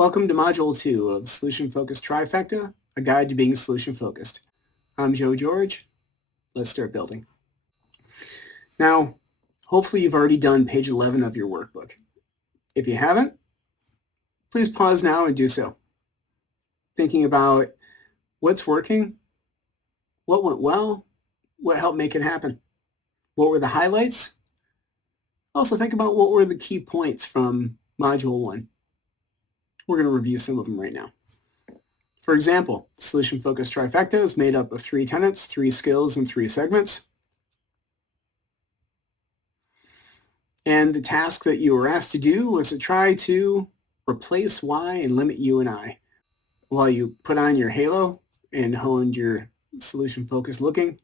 Welcome to Module 2 of Solution Focused Trifecta, a guide to being solution focused. I'm Joe George. Let's start building. Now, hopefully you've already done page 11 of your workbook. If you haven't, please pause now and do so. Thinking about what's working, what went well, what helped make it happen, what were the highlights. Also think about what were the key points from Module 1. We're going to review some of them right now. For example, Solution Focused Trifecta is made up of 3 tenets, 3 skills, and 3 segments. And the task that you were asked to do was to try to replace Y and limit U and I while you put on your halo and honed your solution focused looking,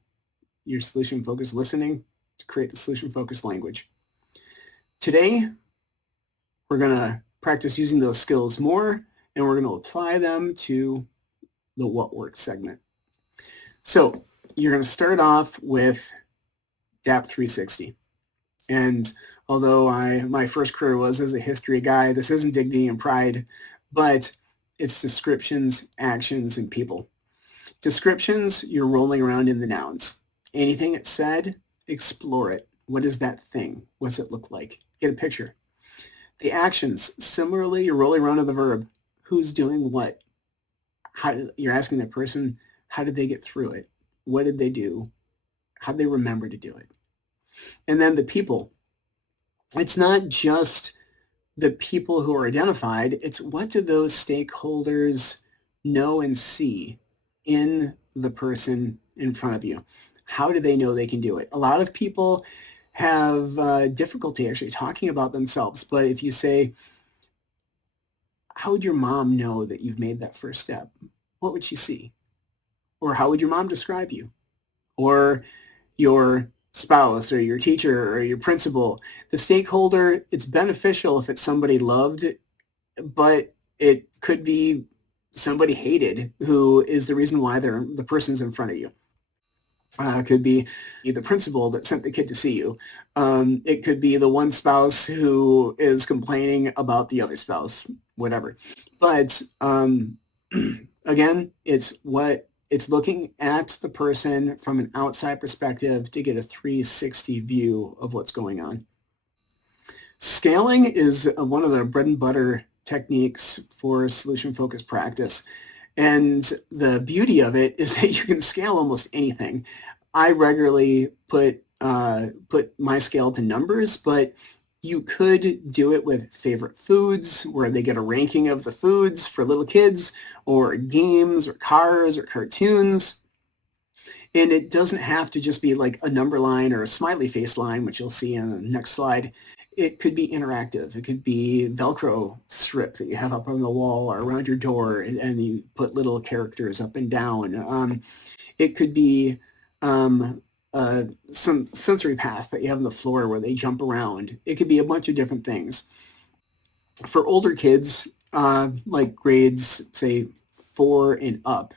your solution focused listening to create the solution focused language. Today, we're going to practice using those skills more, and we're going to apply them to the what works segment. So you're going to start off with DAP 360. And although my first career was as a history guy, this isn't dignity and pride, but it's descriptions, actions, and people. Descriptions, you're rolling around in the nouns. Anything it said, explore it. What is that thing? What's it look like? Get a picture. The actions, similarly, you're rolling around in the verb. Who's doing what? You're asking that person, how did they get through it? What did they do? How did they remember to do it? And then the people. It's not just the people who are identified. It's what do those stakeholders know and see in the person in front of you? How do they know they can do it? A lot of people have difficulty actually talking about themselves. But if you say, how would your mom know that you've made that first step? What would she see? Or how would your mom describe you? Or your spouse or your teacher or your principal. The stakeholder, it's beneficial if it's somebody loved, but it could be somebody hated who is the reason why the person's in front of you. It could be the principal that sent the kid to see you. It could be the one spouse who is complaining about the other spouse, whatever. But again, it's looking at the person from an outside perspective to get a 360 view of what's going on. Scaling is one of the bread and butter techniques for solution-focused practice. And the beauty of it is that you can scale almost anything. I regularly put my scale to numbers, but you could do it with favorite foods where they get a ranking of the foods for little kids, or games or cars or cartoons. And it doesn't have to just be like a number line or a smiley face line, which you'll see on the next slide. It could be interactive. It could be Velcro strip that you have up on the wall or around your door, and you put little characters up and down. It could be some sensory path that you have on the floor where they jump around. It could be a bunch of different things. For older kids, like grades, say 4 and up,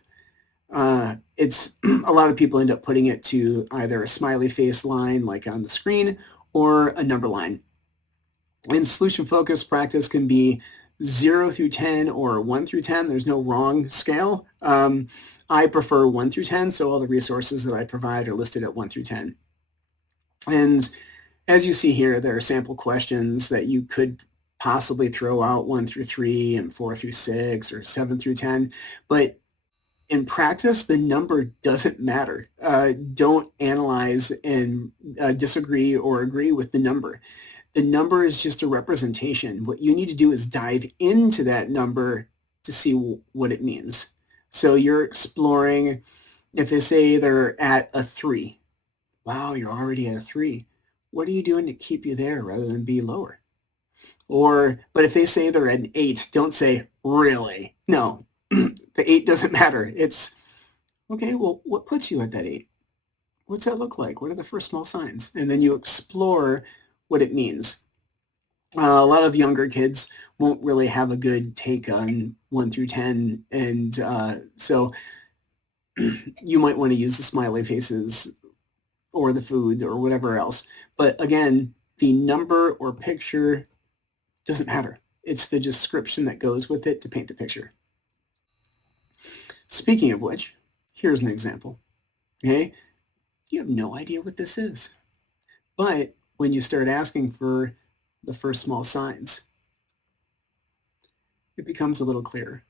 it's a lot of people end up putting it to either a smiley face line like on the screen or a number line. And solution focused practice can be 0 through 10 or 1 through 10. There's no wrong scale. I prefer 1 through 10, so all the resources that I provide are listed at 1 through 10. And as you see here, there are sample questions that you could possibly throw out 1 through 3 and 4 through 6 or 7 through 10. But in practice, the number doesn't matter. Don't analyze and disagree or agree with the number. The number is just a representation. What you need to do is dive into that number to see what it means. So you're exploring, if they say they're at a 3, wow, you're already at a 3. What are you doing to keep you there rather than be lower? But if they say they're at an 8, don't say, really? No, the 8 doesn't matter. It's, okay, well, what puts you at that 8? What's that look like? What are the first small signs? And then you explore what it means. A lot of younger kids won't really have a good take on 1 through 10, and so you might want to use the smiley faces or the food or whatever else. But again, the number or picture doesn't matter. It's the description that goes with it to paint the picture. Speaking of which, here's an example. Okay, you have no idea what this is. But when you start asking for the first small signs, it becomes a little clearer.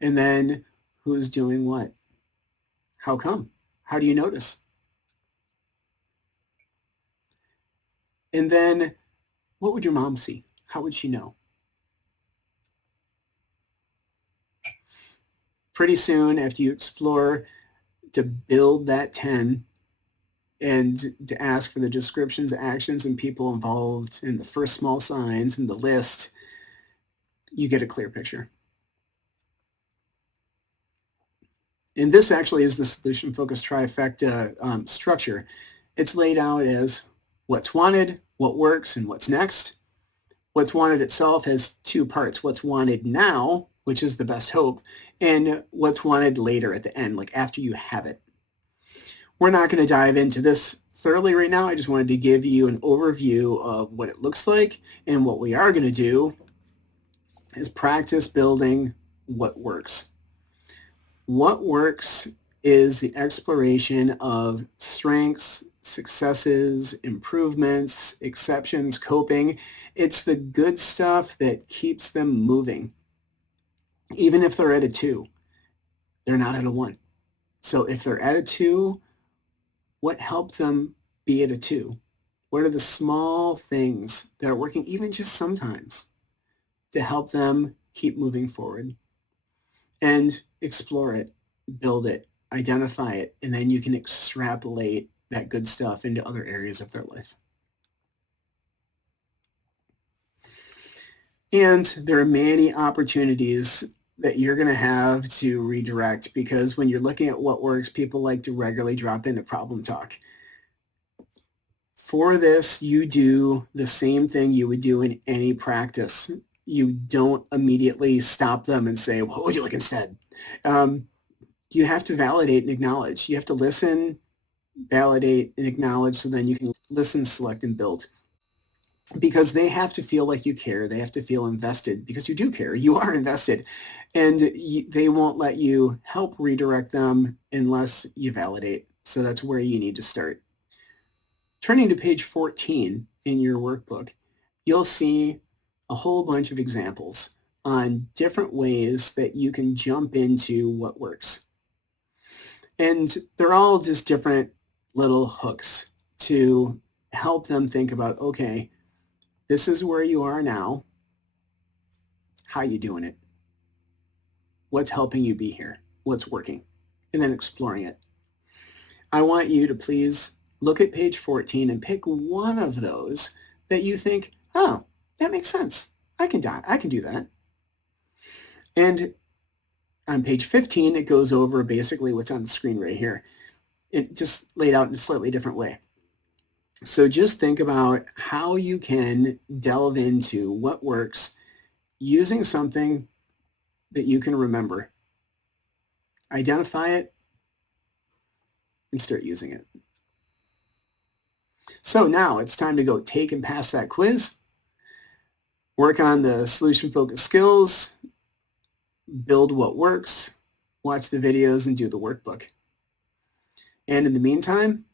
And then who's doing what? How come? How do you notice? And then what would your mom see? How would she know? Pretty soon after you explore to build that 10 and to ask for the descriptions, actions, and people involved in the first small signs and the list, you get a clear picture. And this actually is the solution-focused trifecta structure. It's laid out as what's wanted, what works, and what's next. What's wanted itself has two parts. What's wanted now, which is the best hope, and what's wanted later at the end, like after you have it. We're not going to dive into this thoroughly right now. I just wanted to give you an overview of what it looks like, and what we are going to do is practice building what works. What works is the exploration of strengths, successes, improvements, exceptions, coping. It's the good stuff that keeps them moving. Even if they're at a 2, they're not at a 1. So if they're at a 2, what helped them be at a 2? What are the small things that are working, even just sometimes, to help them keep moving forward? And explore it, build it, identify it, and then you can extrapolate that good stuff into other areas of their life. And there are many opportunities that you're going to have to redirect, because when you're looking at what works, people like to regularly drop into problem talk. For this, you do the same thing you would do in any practice. You don't immediately stop them and say, what would you like instead? You have to validate and acknowledge. You have to listen, validate, and acknowledge, so then you can listen, select, and build. Because they have to feel like you care. They have to feel invested, because you do care. You are invested. And they won't let you help redirect them unless you validate. So that's where you need to start. Turning to page 14 in your workbook, you'll see a whole bunch of examples on different ways that you can jump into what works. And they're all just different little hooks to help them think about, okay, this is where you are now. How you doing it? What's helping you be here? What's working? And then exploring it. I want you to please look at page 14 and pick one of those that you think, oh, that makes sense. I can do that. And on page 15, it goes over basically what's on the screen right here. It just laid out in a slightly different way. So just think about how you can delve into what works using something that you can remember. Identify it and start using it. So now it's time to go take and pass that quiz, work on the solution-focused skills, build what works, watch the videos, and do the workbook. And in the meantime,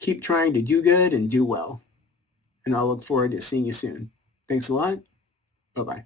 keep trying to do good and do well. And I'll look forward to seeing you soon. Thanks a lot. Bye-bye.